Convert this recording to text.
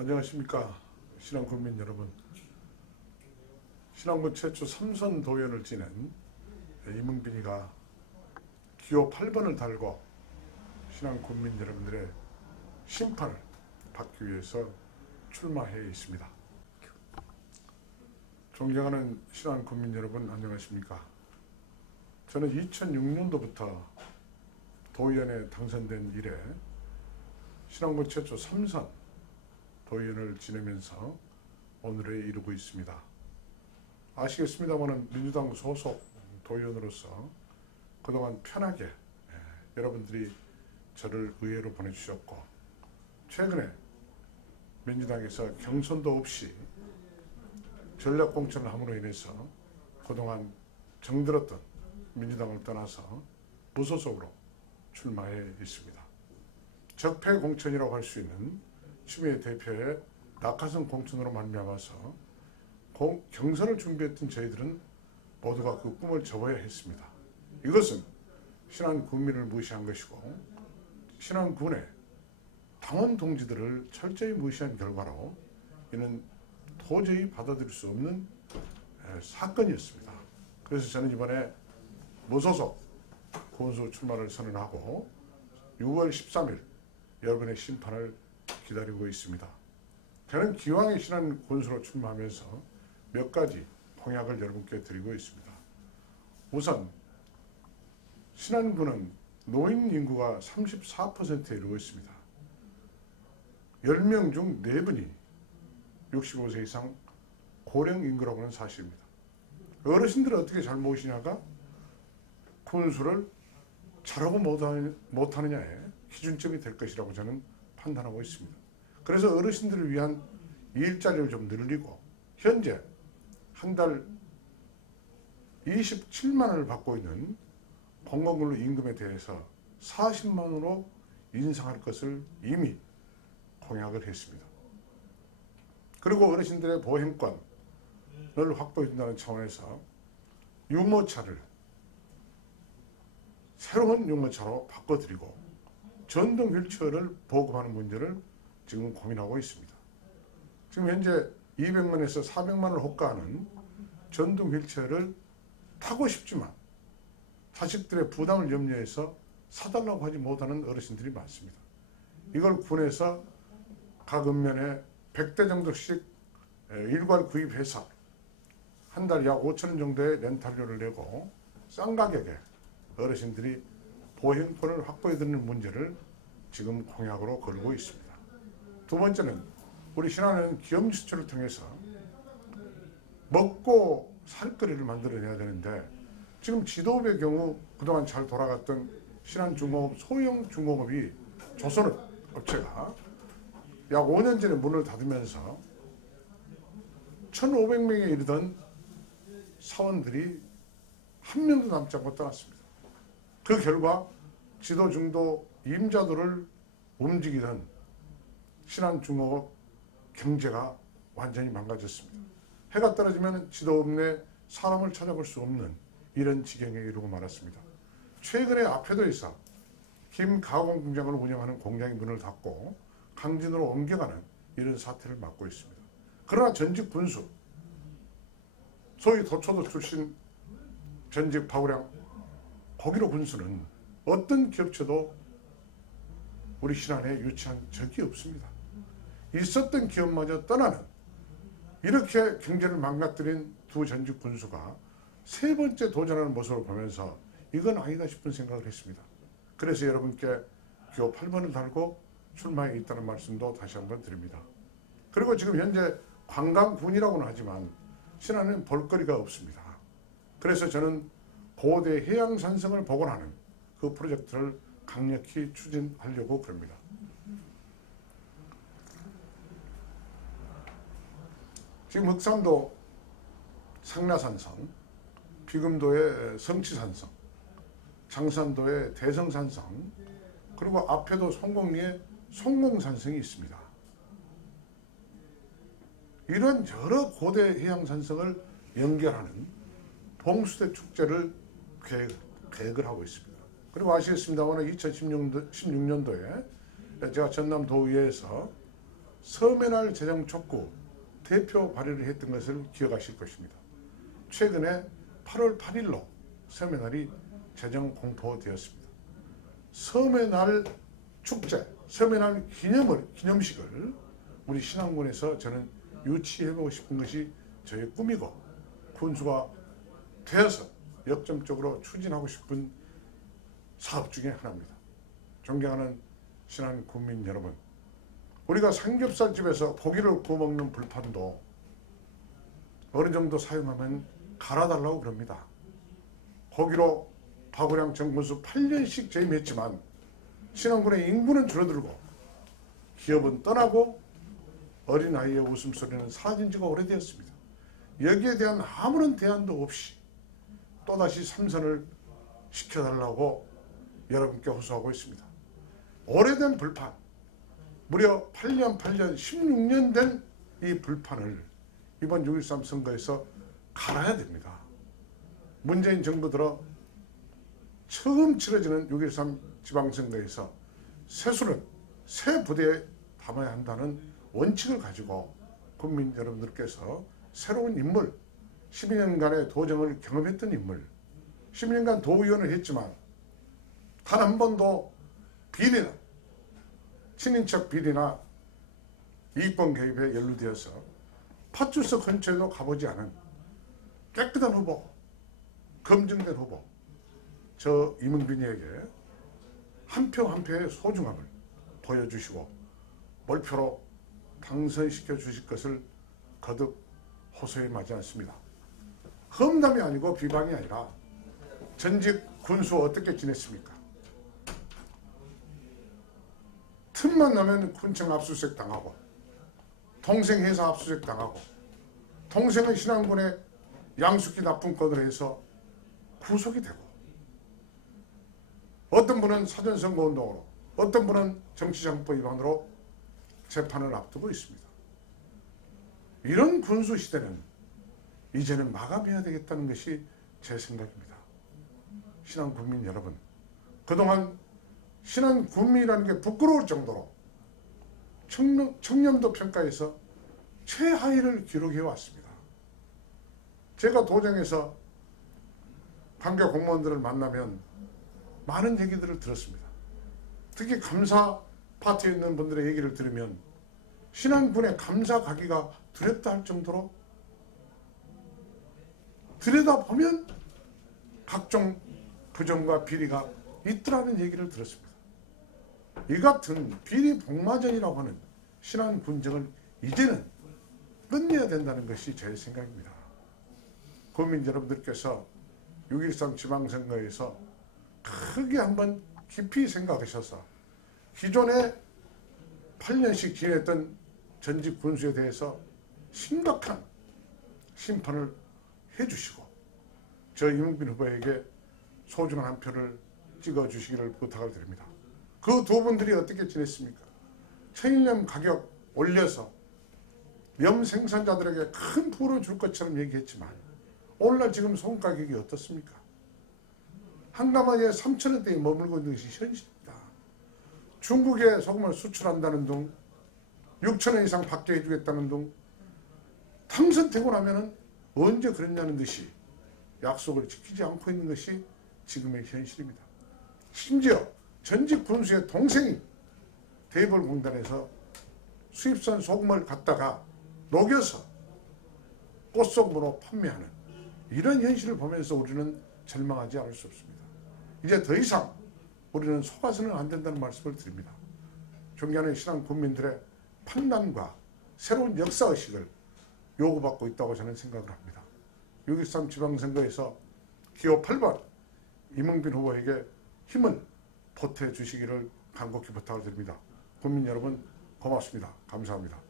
안녕하십니까 신안군민 여러분. 신안군 최초 3선 도연을 지낸 이문빈이가 기호 8번을 달고 신안군민 여러분들의 심판을 받기 위해서 출마해 있습니다. 존경하는 신안군민 여러분 안녕하십니까. 저는 2006년도부터 도의원에 당선된 이래 신안군 최초 3선 도의원을 지내면서 오늘에 이르고 있습니다. 아시겠습니다만 민주당 소속 도의원으로서 그동안 편하게 여러분들이 저를 의회로 보내주셨고, 최근에 민주당에서 경선도 없이 전략공천을 함으로 인해서 그동안 정들었던 민주당을 떠나서 무소속으로 출마해 있습니다. 적폐 공천이라고 할 수 있는 추미애 대표의 낙하산 공천으로 말미암아서 경선을 준비했던 저희들은 모두가 그 꿈을 접어야 했습니다. 이것은 신안군민을 무시한 것이고 신안군의 당원 동지들을 철저히 무시한 결과로 이는 도저히 받아들일 수 없는 사건이었습니다. 그래서 저는 이번에 무소속 군수 출마를 선언하고 6월 13일 여러분의 심판을 기다리고 있습니다. 저는 기왕에 신안 군수로 출마하면서 몇 가지 공약을 여러분께 드리고 있습니다. 우선 신안군은 노인 인구가 34%에 이르고 있습니다. 10명 중 4분이 65세 이상 고령 인구라고 하는 사실입니다. 어르신들은 어떻게 잘 모시냐가 군수를 잘하고 못하느냐의 기준점이 될 것이라고 저는 판단하고 있습니다. 그래서 어르신들을 위한 일자리를 좀 늘리고, 현재 한 달 27만 원을 받고 있는 공공근로 임금에 대해서 40만 원으로 인상할 것을 이미 공약을 했습니다. 그리고 어르신들의 보행권을 확보해 준다는 차원에서 유모차를 새로운 유모차로 바꿔드리고 전동 휠체어를 보급하는 문제를 지금 고민하고 있습니다. 지금 현재 200만에서 400만을 호가하는 전동 휠체어를 타고 싶지만 자식들의 부담을 염려해서 사달라고 하지 못하는 어르신들이 많습니다. 이걸 군에서 각 읍면에 100대 정도씩 일괄 구입해서 한 달 약 5천 원 정도의 렌탈료를 내고 싼 가격에 어르신들이 보행권을 확보해드리는 문제를 지금 공약으로 걸고 있습니다. 두 번째는 우리 신안은 기업뉴스처를 통해서 먹고 살거리를 만들어내야 되는데, 지금 지도업의 경우 그동안 잘 돌아갔던 신안중공업, 소형 중공업이 조선업체가 약 5년 전에 문을 닫으면서 1,500명에 이르던 사원들이 한 명도 남지 않고 떠났습니다. 그 결과 지도중도 임자도를 움직이던 신안중공업 경제가 완전히 망가졌습니다. 해가 떨어지면 지도업 내 사람을 찾아볼 수 없는 이런 지경에 이르고 말았습니다. 최근에 앞에도에서 김가공 공장을 운영하는 공장이 문을 닫고 강진으로 옮겨가는 이런 사태를 맞고 있습니다. 그러나 전직 군수, 소위 도초도 출신 전직 파우량 고기로 군수는 어떤 기업체도 우리 신안에 유치한 적이 없습니다. 있었던 기업마저 떠나는 이렇게 경제를 망가뜨린 두 전직 군수가 세 번째 도전하는 모습을 보면서 이건 아니다 싶은 생각을 했습니다. 그래서 여러분께 기호 8번을 달고 출마해 있다는 말씀도 다시 한번 드립니다. 그리고 지금 현재 관광군이라고는 하지만 신안에는 볼거리가 없습니다. 그래서 저는 고대 해양산성을 복원하는 그 프로젝트를 강력히 추진하려고 그럽니다. 지금 흑산도 상라산성, 비금도의 성치산성, 장산도의 대성산성, 그리고 앞에도 송곡리에 송공산성이 있습니다. 이런 여러 고대 해양산성을 연결하는 봉수대 축제를 계획을 하고 있습니다. 그리고 아시겠습니다만 2016년도에 제가 전남도의회에서 서면할 재정 촉구 대표 발의를 했던 것을 기억하실 것입니다. 최근에 8월 8일로 서면할이 재정 공포되었습니다. 서면할 축제, 서면할 기념식을 우리 신안군에서 저는 유치해보고 싶은 것이 저의 꿈이고 군수가 되어서 역점적으로 추진하고 싶은 사업 중에 하나입니다. 존경하는 신안 군민 여러분, 우리가 삼겹살집에서 고기를 구워 먹는 불판도 어느 정도 사용하면 갈아달라고 그럽니다. 고기로 박우량 정군수 8년씩 재임했지만 신안군의 인구는 줄어들고 기업은 떠나고 어린아이의 웃음소리는 사라진 지가 오래되었습니다. 여기에 대한 아무런 대안도 없이 또다시 삼선을 시켜달라고 여러분께 호소하고 있습니다. 오래된 불판, 무려 8년, 16년 된 이 불판을 이번 6.13 선거에서 갈아야 됩니다. 문재인 정부 들어 처음 치러지는 6.13 지방선거에서 세수는 새 부대에 담아야 한다는 원칙을 가지고 국민 여러분들께서 새로운 인물, 12년간의 도정을 경험했던 인물, 12년간 도의원을 했지만 단 한 번도 비리나 친인척 비리나 이권 개입에 연루되어서 파출소 근처에도 가보지 않은 깨끗한 후보, 검증된 후보, 저 이문빈이에게 한 표 한 표의 소중함을 보여주시고 몰표로 당선시켜 주실 것을 거듭 호소해 마지 않습니다. 험담이 아니고 비방이 아니라 전직 군수 어떻게 지냈습니까? 틈만 나면 군청 압수수색 당하고 동생 회사 압수수색 당하고 동생은 신안군의 양숙기 나쁜 건을 해서 구속이 되고 어떤 분은 사전선거운동으로 어떤 분은 정치장법 위반으로 재판을 앞두고 있습니다. 이런 군수 시대는 이제는 마감해야 되겠다는 것이 제 생각입니다. 신안 국민 여러분, 그동안 신안 군민이라는 게 부끄러울 정도로 청렴도 평가에서 최하위를 기록해 왔습니다. 제가 도정에서 관계 공무원들을 만나면 많은 얘기들을 들었습니다. 특히 감사 파트에 있는 분들의 얘기를 들으면 신안군의 감사 가기가 두렵다 할 정도로 들여다보면 각종 부정과 비리가 있더라는 얘기를 들었습니다. 이 같은 비리 복마전이라고 하는 신안 군정을 이제는 끝내야 된다는 것이 제 생각입니다. 국민 여러분들께서 6.13 지방선거에서 크게 한번 깊이 생각하셔서 기존에 8년씩 지냈던 전직 군수에 대해서 심각한 심판을 해주시고 저 이문빈 후보에게 소중한 한 표를 찍어주시기를 부탁을 드립니다. 그 두 분들이 어떻게 지냈습니까? 천일염 가격 올려서 염 생산자들에게 큰 부를 줄 것처럼 얘기했지만 오늘날 지금 소금 가격이 어떻습니까? 한 가마니에 3,000원대에 머물고 있는 것이 현실입니다. 중국에 소금을 수출한다는 둥 6,000원 이상 받게 해주겠다는 둥 당선되고 나면은 언제 그랬냐는 듯이 약속을 지키지 않고 있는 것이 지금의 현실입니다. 심지어 전직 군수의 동생이 대벌공단에서 수입산 소금을 갖다가 녹여서 꽃소금으로 판매하는 이런 현실을 보면서 우리는 절망하지 않을 수 없습니다. 이제 더 이상 우리는 속아서는 안 된다는 말씀을 드립니다. 존경하는 신안 국민들의 판단과 새로운 역사의식을 요구받고 있다고 저는 생각을 합니다. 6.13 지방선거에서 기호 8번 이문빈 후보에게 힘을 보태주시기를 간곡히 부탁을 드립니다. 국민 여러분 고맙습니다. 감사합니다.